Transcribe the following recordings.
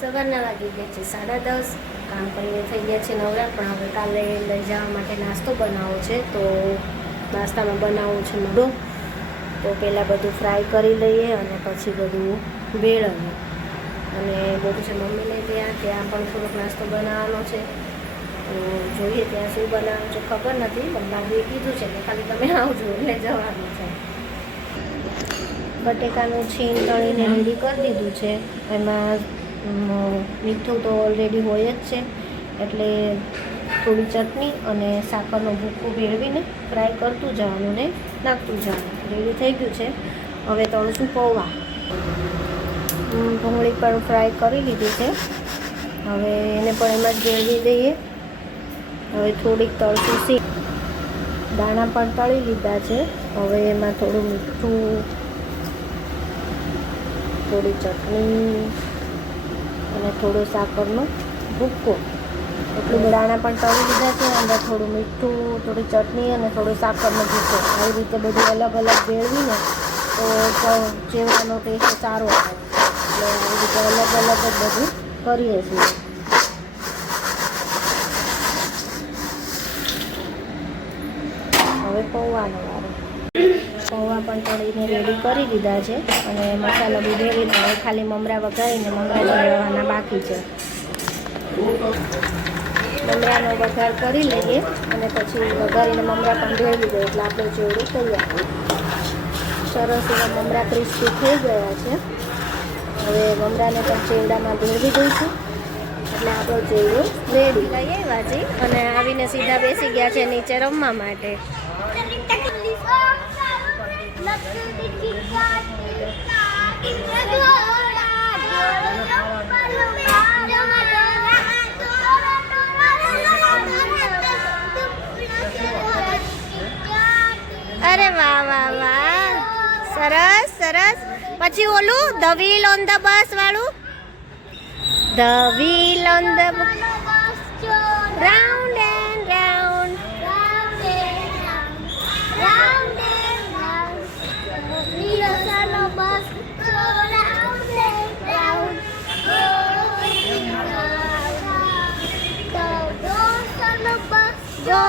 સવારના વાગી ગયા છે 10:30. કામ કરીને થઈ ગયા છે નવરા, પણ હવે કાલે લઈ જવા માટે નાસ્તો બનાવવો છે. તો નાસ્તામાં બનાવવું છે મૂળો. તો પહેલાં બધું ફ્રાય કરી લઈએ અને પછી બધું ભેળવીએ. અને બધું છે મમ્મીને ત્યાં પણ થોડોક નાસ્તો બનાવવાનો છે. તો જોઈએ ત્યાં શું બનાવવાનું છે ખબર નથી, પણ બાબુએ કીધું છે કે ખાલી તમે આવજો એટલે જવાનું છે. બટેકાનું છીણ તળીને રેડી કરી દીધું છે. એમાં મીઠું તો ઓલરેડી હોય જ છે, એટલે થોડી ચટણી અને સાકરનો ભૂકો ભેળવીને ફ્રાય કરતું જવાનું ને નાખતું જવાનું. રેડી થઈ ગયું છે. હવે તળશું પૌવા. ભૂંગળી પણ ફ્રાય કરી લીધી છે. હવે એને પણ એમાં જ ભેળવી દઈએ. હવે થોડીક તળશું સી દાણા પણ તળી લીધા છે. હવે એમાં થોડું મીઠું, થોડી ચટણી અને થોડો સાકરનો ભૂક્કો, એટલું દાણા પણ તળી લીધા છે. અંદર થોડું મીઠું, થોડી ચટણી અને થોડો સાકરનો ભૂક્કો, આવી રીતે બધું અલગ અલગ ભેળવીને તો ચેવડાનો ટેસ્ટ સારો આવે. એટલે આવી રીતે અલગ અલગ જ બધું કરીએ છીએ. હવે પૌવાનો વારો. પૌવા પણ તળીને રેડી કરી દીધા છે અને મસાલો બી ભેળવીને હવે ખાલી મમરા વઘારીને મમરા ભેળવવાના બાકી છે. મમરાનો વઘાર કરી લઈએ અને પછી વઘારીને મમરા પણ ભેળવી દઈએ એટલે આપણું ચેવડું તૈયાર. સરસ એવા મમરા ક્રિસ્પી થઈ ગયા છે. હવે મમરાને પણ ચેવડામાં ભેળવી દઈશું એટલે આપણો ચેવડો રેડી. લઈએ વાજી અને આવીને સીધા બેસી ગયા છે નીચે રમવા માટે. અરે વાહ વાહ વાહ, સરસ સરસ. પછી ઓલું the wheel on the bus વાળું, the wheel on the round and round. Go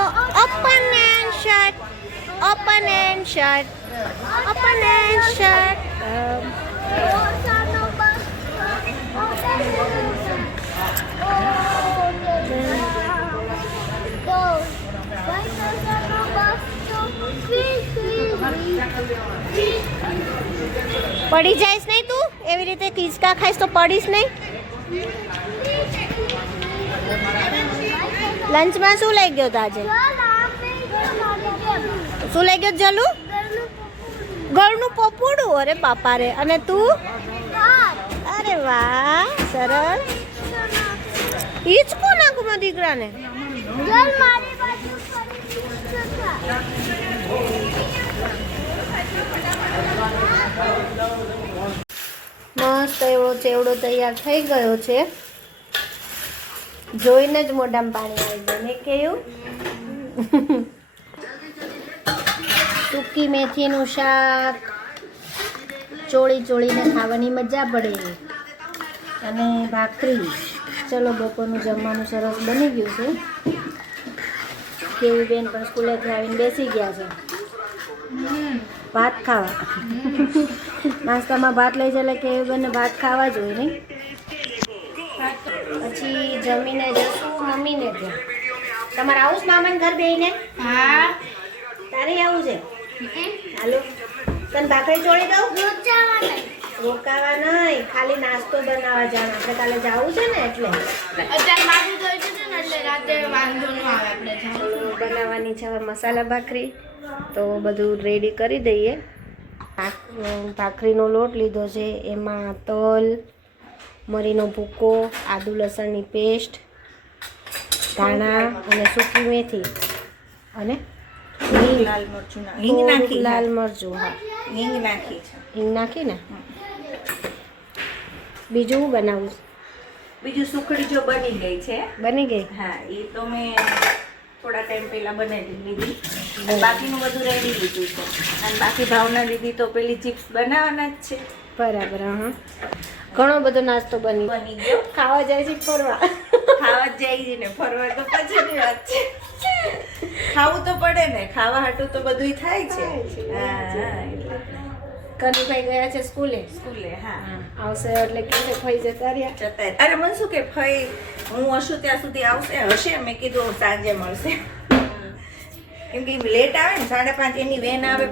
open and shut, open and shut, open and shut. પડી જઈશ નહીં તું? એવી રીતે ખીચકા ખાઈશ તો પડીશ નહીં? લંચમાં શું લઈ ગયો તો આજે? શું લઈ ગયો જલુ? ગળનું પપોડું. અરે બાપા રે. અને તું? અરે વાહ, સરસ. હિચકો નાખું દીકરાને. મસ્ત એવો ચેવડો તૈયાર થઈ ગયો છે. જોઈને જ મોઢામાં પાણી આવી જાય ને. કેવું સૂકી મેથીનું શાક ચોળી ચોળીને ખાવાની મજા પડે. અને ભાખરી. ચલો, બપોરનું જમવાનું સરસ બની ગયું છે. કેવી બેન પણ સ્કૂલેથી આવીને બેસી ગયા છે ભાત ખાવા. નાસ્તામાં ભાત લઈ જાય એટલે કેવી બેનને ભાત ખાવા જોઈએ નહીં. પછી જમીને જશું મમ્મીને ત્યાં. તમારે આવું છે મામાને ઘર બેહીને? હા. તારે આવું છે? હાલો, તને ભાખરી ચોળી દઉં? રોકાવા નહીં, ખાલી નાસ્તો બનાવવા જવાનું. આપણે કાલે જવું છે ને એટલે બનાવવાની છે હવે મસાલા ભાખરી. તો બધું રેડી કરી દઈએ. ભાખરીનો લોટ લીધો છે, એમાં તલ, મરીનો ભૂકો, આદુ લસણની પેસ્ટ, ધાણા અને સૂકી મેથી અને લાલ મરચું નાખી. લાલ મરચું, હા, હિંગ નાખી છે. હિંગ નાખીને બીજું શું બનાવું? બીજું સુખડી જો બની ગઈ છે. બની ગઈ? હા, એ તો મેં થોડા ટાઈમ પહેલા બનાવી લીધી. બાકીનું બધું રેડી લીધું છે. અને બાકી ભાવના દીદી તો પેલી ચિપ્સ બનાવવાના જ છે. બરાબર. હા, ઘણો બધો નાસ્તો બની બની ગયો. ખાવા જાય છે ફરવા. ખાવા જ જાય છે ને ફરવા તો પછીની વાત છે. ખાવું તો પડે ને, ખાવા હાટું તો બધુંય થાય છે. હા, એટલે. કનીભાઈ ગયા છે સ્કૂલે. સ્કૂલે, હા. આવશે એટલે કે ફઈ જતા રહ્યા. જતા અરે મને શું કે ફઈ હું હશું ત્યાં સુધી આવશે હશે. મેં કીધું સાંજે મળશે, કેમ કે લેટ આવે ને 5:30 એની વેન આવે.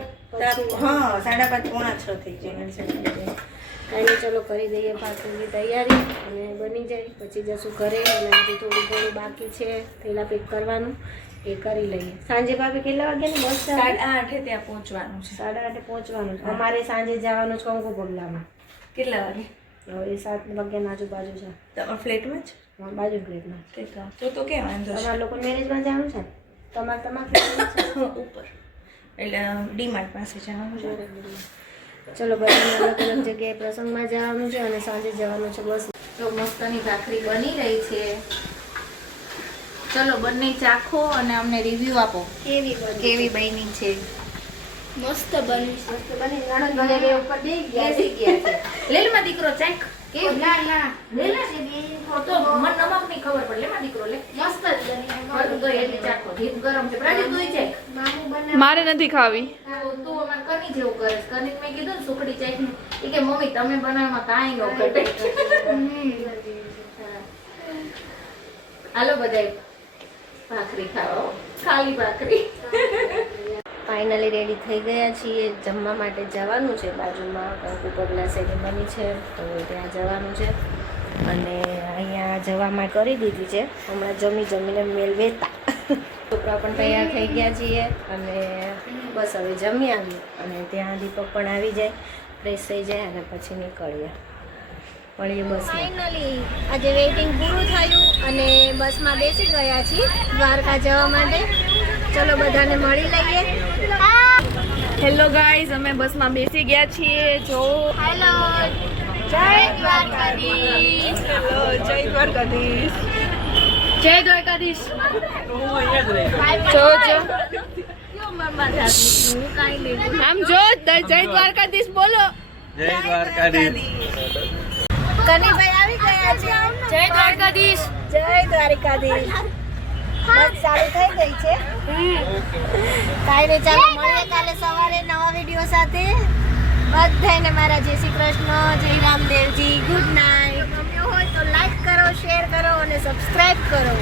હા 5:30 પોણા 6 થઈ જાય. કાંઈ ચલો કરી દઈએ પાકની તૈયારી અને બની જાય પછી જશું ઘરે. અને હજી થોડું ઘણું બાકી છે થેલા પેક કરવાનું, એ કરી લઈએ. સાંજે ભાભી કેટલા વાગ્યાની બસ છે? 8:30 ત્યાં પહોંચવાનું છે. 8:30 પહોંચવાનું છે. અમારે સાંજે જવાનું છે કંકુ પગલામાં. કેટલા વાગે? હવે 7 વાગ્યાની આજુબાજુ છે. તમારા ફ્લેટમાં જ? બાજુ ફ્લેટમાં. તો ક્યાં વાંધો છે? તમારા લોકો મેરેજમાં જવાનું છે ને? તમારા ફ્લેટમાં ઉપર એટલે ડીમાર્ટ પાસે જવાનું છે. ચલો બધાને અલગ અલગ જગ્યાએ પ્રસંગમાં જવાનું છે અને સાંજે જવાનું છે બસ. તો મસ્તની ભાખરી બની રહી છે. ચલો બંને ચાખો અને અમને રિવ્યુ આપો કેવી બની છે. મસ્ત બની. મસ્ત બની. નણંદ વગેરે ઉપર બેસી ગયા છે. લેલમાં દીકરો ચાખ. કેવું? ના લેલા છે તો મન નમક ની ખબર પડે. લેમાં દીકરો લે. મસ્ત જ બની. મારું તો એની ચાખો. ધીપ ગરમ છે. પ્રાજી તુંય ચાખ. મામુ બનાવ. મારે નથી ખાવી. તું અમાર કની જેવું કરે છે. કની મેં કીધું ને સુખડી ચાખ ઈ કે મમ્મી તમે બનાવવામાં કાંઈ ન ઘટે. હાલો બધાય ભાખરી ખાઓ. ખાલી ભાખરી. ફાઇનલી રેડી થઈ ગયા છીએ. જમવા માટે જવાનું છે. બાજુમાં કંકુ પગલા સેરેમની છે તો ત્યાં જવાનું છે અને અહીંયા જવા માટે કરી દીધી છે. હમણાં જમીને મેળવેતા છોકરા પણ તૈયાર થઈ ગયા છીએ અને બસ હવે જમી આવીએ અને ત્યાં દીપક પણ આવી જાય, ફ્રેશ થઈ જાય અને પછી નીકળીએ. મળીએ બસ. ફાઇનલી આજે વેઇટિંગ પૂરું થયું અને બસમાં બેસી ગયા છીએ દ્વારકા જવા માટે. ચલો બધાને મળી લઈએ. હેલો ગાઈઝ, અમે બસમાં બેસી ગયા છીએ. જો હેલો, જય દ્વારકાધીશ. હેલો, જય દ્વારકાધીશ. જય દ્વારકાધીશ. જો આમ જો જય દ્વારકાધીશ બોલો. જય દ્વારકાધીશ. કનીભાઈ આવી ગયા છે. જય દ્વારકાધીશ. જય દ્વારકાધીશ. બસ ચાલુ થઈ ગઈ છે. કાંઈ નહીં, ચાલો મળીએ કાલે સવારે નવા વિડીયો સાથે. બધાને મારા જય શ્રી કૃષ્ણ, જય રામદેવજી, ગુડ નાઇટ. ગમ્યું હોય તો લાઈક કરો, શેર કરો અને સબસ્ક્રાઇબ કરો.